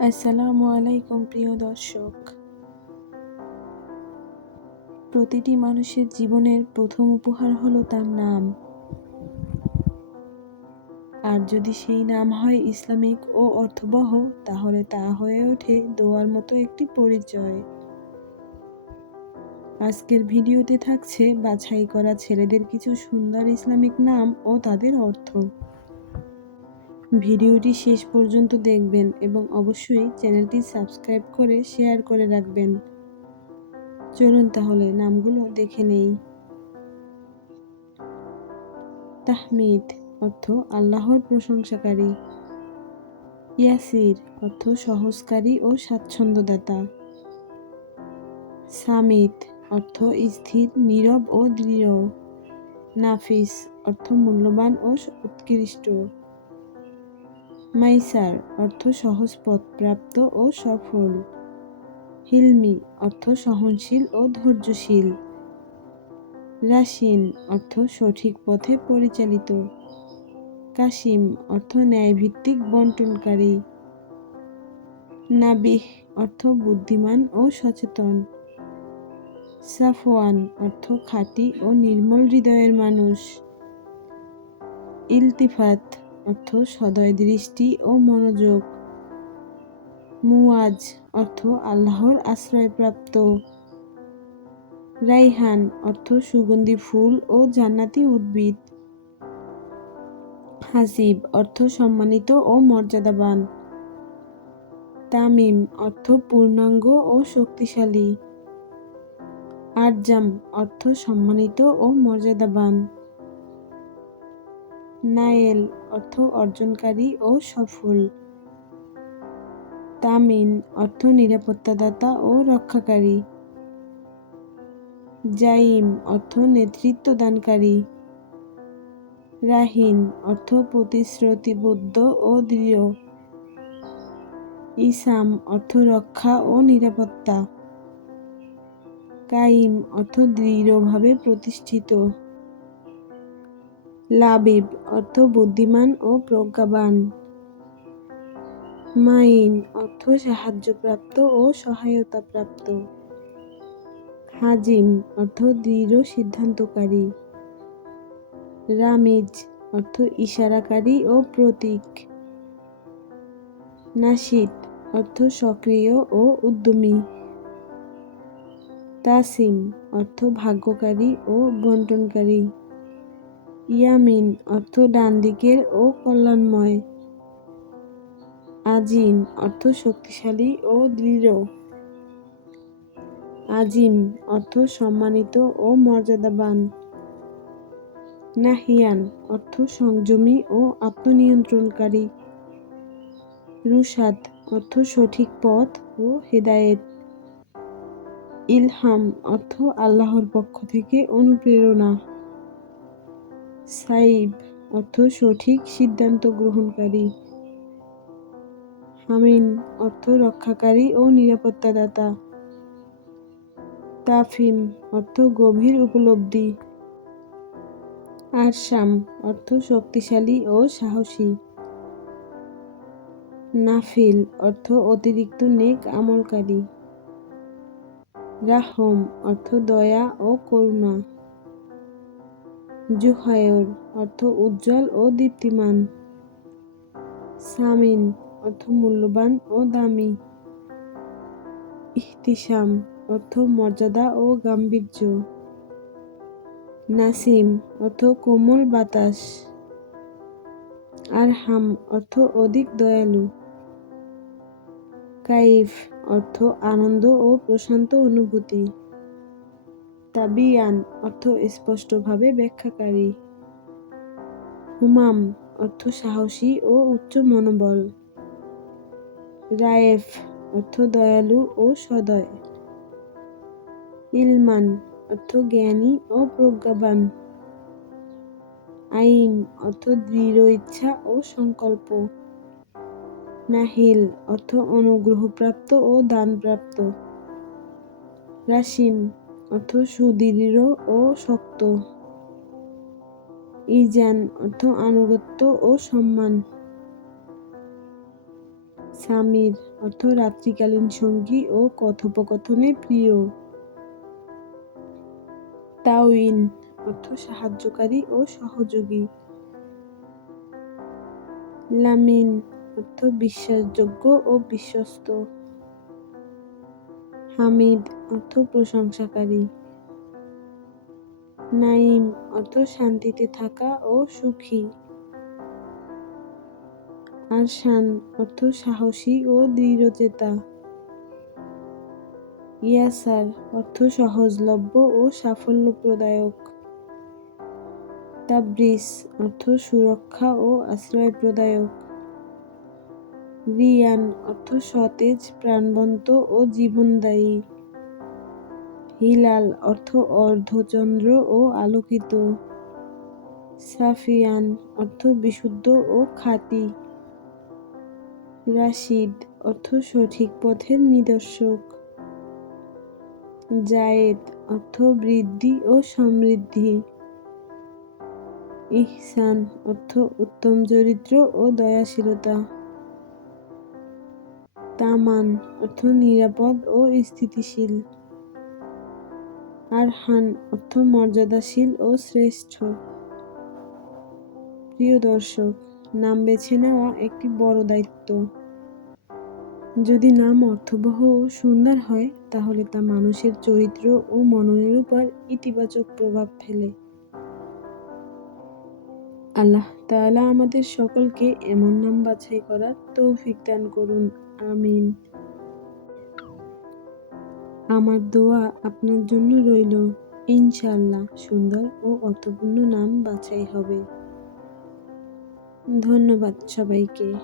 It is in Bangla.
আসসালামু আলাইকুম, প্রিয় দর্শক। প্রতিটি মানুষের জীবনের প্রথম উপহার হলো তার নাম। আর যদি সেই নাম হয় ইসলামিক ও অর্থবহ, তাহলে তা হয়ে ওঠে দোয়ার মতো একটি পরিচয়। আজকের ভিডিওতে থাকছে, বাছাই করা ছেলেদের কিছু সুন্দর ইসলামিক নাম ও তাদের অর্থ। ভিডিওটি শেষ পর্যন্ত দেখবেন এবং অবশ্যই চ্যানেলটি সাবস্ক্রাইব করে শেয়ার করে রাখবেন। চলুন তাহলে নামগুলো দেখে নেই। তাহমিদ, অর্থ আল্লাহর প্রশংসাকারী। ইয়াসির, অর্থ সহজকারী ও স্বাচ্ছন্দ্যদাতা। সামিত অর্থ স্থির, নীরব ও দৃঢ়। নাফিস, অর্থ মূল্যবান ও উৎকৃষ্ট। মাইসার অর্থ সহজ পথ প্রাপ্ত ও সফল। হিলমি, অর্থ সহনশীল ও ধৈর্যশীল। রাশিন, অর্থ সঠিক পথে পরিচালিত। কাশিম, অর্থ ন্যায়ভিত্তিক বন্টনকারী। নাবিহ, অর্থ বুদ্ধিমান ও সচেতন। সাফওয়ান, অর্থ খাঁটি ও নির্মল হৃদয়ের মানুষ। ইলতিফাত অর্থ সদয় দৃষ্টি ও মনোযোগ। মুওয়াজ অর্থ আল্লাহর আশ্রয়প্রাপ্ত। রাইহান অর্থ সুগন্ধি ফুল ও জান্নাতি উদ্ভিদ। হাসিব অর্থ সম্মানিত ও মর্যাদাবান। তামিম অর্থ পূর্ণাঙ্গ ও শক্তিশালী। আরজাম অর্থ সম্মানিত ও মর্যাদাবান। নায়েল অর্থ অর্জনকারী ও সফল। তামিন অর্থ নিরাপত্তাদাতা ও রক্ষাকারী। জাইম অর্থ নেতৃত্বদানকারী। রাহিন অর্থ প্রতিশ্রুতিবদ্ধ ও দৃঢ়। ইসাম অর্থ রক্ষা ও নিরাপত্তা। কাইম অর্থ দৃঢ়ভাবে প্রতিষ্ঠিত। লাবিব, অর্থ বুদ্ধিমান ও প্রজ্ঞাবান। মাইন, অর্থ সাহায্যপ্রাপ্ত ও সহায়তাপ্রাপ্ত। হাজিম, অর্থ দৃঢ় সিদ্ধান্তকারী। রামিজ, অর্থ ইশারাকারী ও প্রতীক। নাশিদ অর্থ সক্রিয় ও উদ্যমী। তাসিম, অর্থ ভাগ্যকারী ও বন্টনকারী ইয়ামিন অর্থ ডান দিকের ও কল্যাণময়। আজিম অর্থ শক্তিশালী ও দৃঢ়। আজিম অর্থ সম্মানিত ও মর্যাদাবান। নাহিয়ান অর্থ সংযমী ও আত্মনিয়ন্ত্রণকারী। রুশাদ অর্থ সঠিক পথ ও হেদায়েত। ইলহাম অর্থ আল্লাহর পক্ষ থেকে অনুপ্রেরণা। সাইব, অর্থ সঠিক সিদ্ধান্ত গ্রহণকারী। হামিন অর্থ রক্ষাকারী ও নিরাপত্তাদাতা। তাফিম, অর্থ গভীর উপলব্ধি। আর আরশাম, অর্থ শক্তিশালী ও সাহসী। নাফিল, অর্থ অতিরিক্ত নেক আমলকারী। রাহম, অর্থ দয়া ও করুণা। জুহায়র অর্থ উজ্জ্বল ও দীপ্তিমান। সামিন অর্থ মূল্যবান ও দামি। ইহতিসাম অর্থ মর্যাদা ও গাম্ভীর্য। নাসিম অর্থ কোমল বাতাস। আরহাম অর্থ অধিক দয়ালু। কাইফ অর্থ আনন্দ ও প্রশান্ত অনুভূতি। তাবিয়ান অর্থ স্পষ্টভাবে ব্যাখ্যাকারী। হুমাম অর্থ সাহসী ও উচ্চ মনোবল। রায়েফ অর্থ দয়ালু ও সদয়। ইলমান অর্থ জ্ঞানী ও প্রজ্ঞাবান। আইন অর্থ দৃঢ় ইচ্ছা ও সংকল্প। নাহিল অর্থ অনুগ্রহপ্রাপ্ত ও দানপ্রাপ্ত। রাসিম অর্থ সুদৃঢ় ও শক্ত। ইজান অর্থ আনুগত্য ও সম্মান। সামির অর্থ রাত্রিকালীন সঙ্গী ও কথোপকথনে প্রিয়। তাওইন অর্থ সাহায্যকারী ও সহযোগী। লামিন অর্থ বিশ্বাসযোগ্য ও বিশ্বস্ত। হামিদ, অর্থ প্রশংসাকারী। নাইম অর্থ শান্তিতে থাকা ও সুখী। আরশান, অর্থ সাহসী ও দৃঢ়চেতা। ইয়াসার, অর্থ সহজলভ্য ও সাফল্য প্রদায়ক তাবরিস অর্থ সুরক্ষা ও আশ্রয় প্রদায়ক রিয়ান, অর্থ সতেজ, প্রাণবন্ত ও জীবনদায়ী। হিলাল, অর্থ অর্ধচন্দ্র ও আলোকিত। সাফিয়ান, অর্থ বিশুদ্ধ ও খাঁটি। রাশিদ, অর্থ সঠিক পথের নিদর্শক। জায়েদ, অর্থ বৃদ্ধি ও সমৃদ্ধি। ইহসান, অর্থ উত্তম চরিত্র ও দয়াশীলতা। তামান অর্থ নিরাপদ ও স্থিতিশীল। আরহান, অর্থ মর্যাদাশীল ও শ্রেষ্ঠ। প্রিয় দর্শক, নাম বেছে নেওয়া একটি বড় দায়িত্ব। যদি নাম অর্থবহ ও সুন্দর হয়, তাহলে তা মানুষের চরিত্র ও মননের উপর ইতিবাচক প্রভাব ফেলে। আল্লাহ তাআলা আমাদের সকলকে এমন নাম বাছাই করার তৌফিক দান করুন। আমিন। আমার দোয়া আপনার জন্য রইল। ইনশাল্লাহ সুন্দর ও অর্থপূর্ণ নাম বাছাই হবে। ধন্যবাদ সবাইকে।